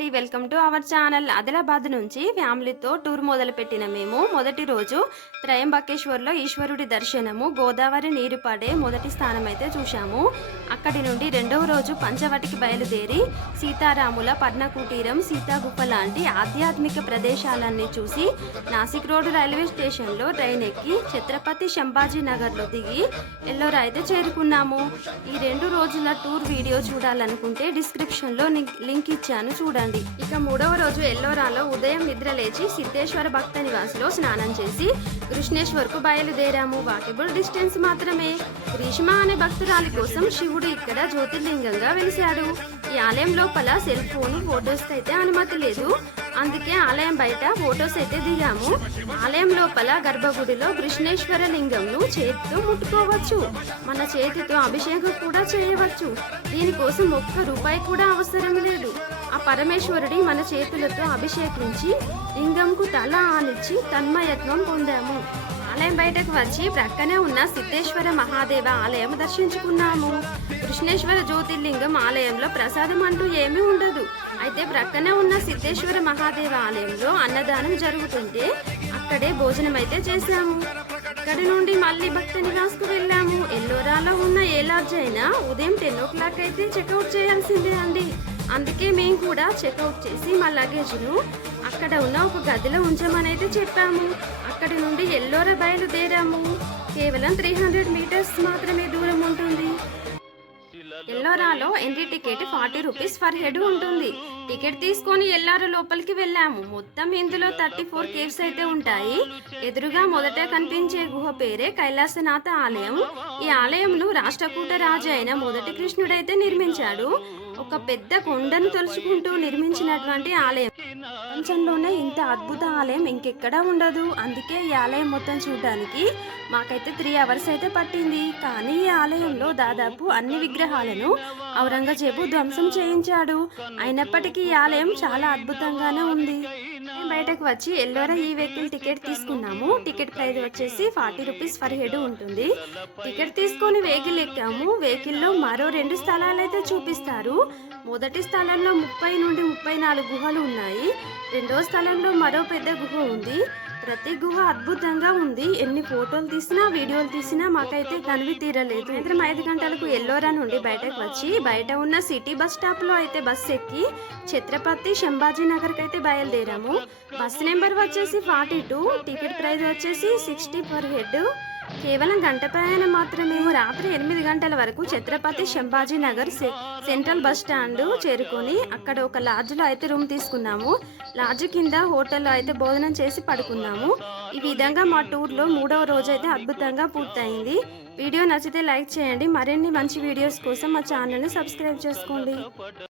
అండి. Welcome to our channel. Adilabad నుంచి ఫ్యామిలీతో టూర్ మొదలుపెట్టిన మేము మొదటి రోజు త్రయంబకేశ్వర్లో ఈశ్వరుడి దర్శనము గోదావరి నీరు పడే మొదటి స్థానం అయితే చూశాము. అక్కడి నుండి రెండవ రోజు పంచవటికి బయలుదేరి సీతారాముల పద్మకుటీరం సీతాగుప్ప లాంటి ఆధ్యాత్మిక ప్రదేశాలన్నీ చూసి నాసిక్ రోడ్డు రైల్వే స్టేషన్లో ట్రైన్ ఎక్కి ఛత్రపతి శంభాజీ నగర్లో దిగి ఎల్లోరా అయితే చేరుకున్నాము. ఈ రెండు రోజుల టూర్ వీడియో చూడాలనుకుంటే డిస్క్రిప్షన్లో లింక్ ఇచ్చాను చూడండి. ఇక మూడవ రోజు ఎల్లోరాలో ఉదయం నిద్ర లేచి సిద్ధేశ్వర భక్త నివాస్లో స్నానం చేసి కృష్ణేశ్వర్కు బయలుదేరాము. వాకబుల్ డిస్టెన్స్ మాత్రమే. గ్రీష్మ అనే భక్తురాలి కోసం శివుడు ఇక్కడ జ్యోతిర్లింగంగా వెలిశాడు. ఈ ఆలయం లోపల సెల్ ఫోన్ ఫొటోస్కి అయితే అనుమతి లేదు. అందుకే ఆలయం బయట ఫొటోస్ అయితే దిగాము. ఆలయం లోపల గర్భగుడిలో కృష్ణేశ్వర లింగంను చేతితో ముట్టుకోవచ్చు. మన చేతితో అభిషేకం కూడా చేయవచ్చు. దీనికోసం ఒక్క రూపాయి కూడా అవసరం లేదు. ఆ పరమేశ్వరుడి మన చేతులతో అభిషేకించి లింగంకు తల ఆనిచ్చి తన్మయత్వం పొందాము. ఆలయం బయటకు వచ్చి ప్రక్కనే ఉన్న సిద్ధేశ్వర మహాదేవ ఆలయం దర్శించుకున్నాము. కృష్ణేశ్వర జ్యోతిర్లింగం ఆలయంలో ప్రసాదం అంటూ ఏమీ ఉండదు. అయితే ప్రక్కనే ఉన్న సిద్ధేశ్వర మహాదేవ ఆలయంలో అన్నదానం జరుగుతుంటే అక్కడే భోజనం అయితే చేశాము. అక్కడి నుండి మళ్ళీ భక్త నివాస్కు వెళ్ళాము. ఎల్లోరాలో ఉన్న ఏ లాడ్జ్ అయినా ఉదయం టెన్ ఓ క్లాక్ అయితే చెక్అవుట్ చేయాల్సిందే అండి. అందుకే మేము కూడా చెక్అవుట్ చేసి మా లగేజ్ను అక్కడ ఉన్న ఒక గదిలో ఉంచమనైతే చెప్పాము. అక్కడి నుండి ఎల్లోరా బయలుదేరాము. కేవలం త్రీ హండ్రెడ్ మీటర్స్ మాత్రమే దూరం ఉంటుంది. ఎల్లోరాలో entry ticket forty rupees for head ఉంటుంది. టికెట్ తీసుకొని ఎల్లారు లోపలికి వెళ్ళాము. మొత్తం ఇందులో థర్టీ ఫోర్ కేవ్స్ అయితే ఉంటాయి. ఎదురుగా మొదట కనిపించే గుహ పేరే కైలాసనాథ ఆలయం. ఈ ఆలయంను రాష్ట్రకూట రాజు అయిన మొదటి కృష్ణుడైతే నిర్మించాడు. ఒక పెద్ద కొండను తలుచుకుంటూ నిర్మించినటువంటి ఆలయం. ప్రపంచంలోనే ఇంత అద్భుత ఆలయం ఇంకెక్కడా ఉండదు. అందుకే ఈ ఆలయం మొత్తం చూడడానికి మాకైతే త్రీ అవర్స్ అయితే పట్టింది. కానీ ఈ ఆలయంలో దాదాపు అన్ని విగ్రహాలను ఔరంగజేబు ధ్వంసం చేయించాడు. అయినప్పటికీ ఈ ఆలయం చాలా అద్భుతంగానే ఉంది. బయటకు వచ్చి ఎల్లోరా ఈ వెహికల్ టికెట్ తీసుకున్నాము. టికెట్ ప్రైస్ వచ్చేసి ఫార్టీ రూపీస్ ఫర్ హెడ్ ఉంటుంది. టికెట్ తీసుకొని వెహికల్ ఎక్కాము. వెహికల్లో మరో రెండు స్థలాలు అయితే చూపిస్తారు. మొదటి స్థలంలో ముప్పై నుండి ముప్పై నాలుగు గుహలు ఉన్నాయి. రెండో స్థలంలో మరో పెద్ద గుహ ఉంది. ప్రతి గుహ అద్భుతంగా ఉంది. ఎన్ని ఫోటోలు తీసినా వీడియోలు తీసినా మాకైతే కనివి తీరలేదు. సాయంత్రం ఐదు గంటలకు ఎల్లోరా నుండి బయటకు వచ్చి బయట ఉన్న సిటీ బస్ స్టాప్లో అయితే బస్ ఎక్కి ఛత్రపతి శంభాజీ నగర్కి అయితే బయలుదేరాము. బస్ నెంబర్ వచ్చేసి ఫార్టీ టూ టికెట్ ప్రైస్ వచ్చేసి సిక్స్టీ పర్ హెడ్. కేవలం గంట ప్రయాణం మాత్రమే రాత్రి ఎనిమిది గంటల వరకు ఛత్రపతి శంభాజీ నగర్ సె- సెంట్రల్ బస్ స్టాండ్ చేరుకొని అక్కడ ఒక లాడ్జ్లో అయితే రూమ్ తీసుకున్నాము. లాడ్జ్ కింద హోటల్లో అయితే భోజనం చేసి పడుకున్నాము. ఈ విధంగా మా టూర్లో మూడవ రోజు అయితే అద్భుతంగా పూర్తయింది. వీడియో నచ్చితే లైక్ చేయండి. మరిన్ని మంచి వీడియోస్ కోసం మా ఛానల్ని సబ్స్క్రైబ్ చేసుకోండి.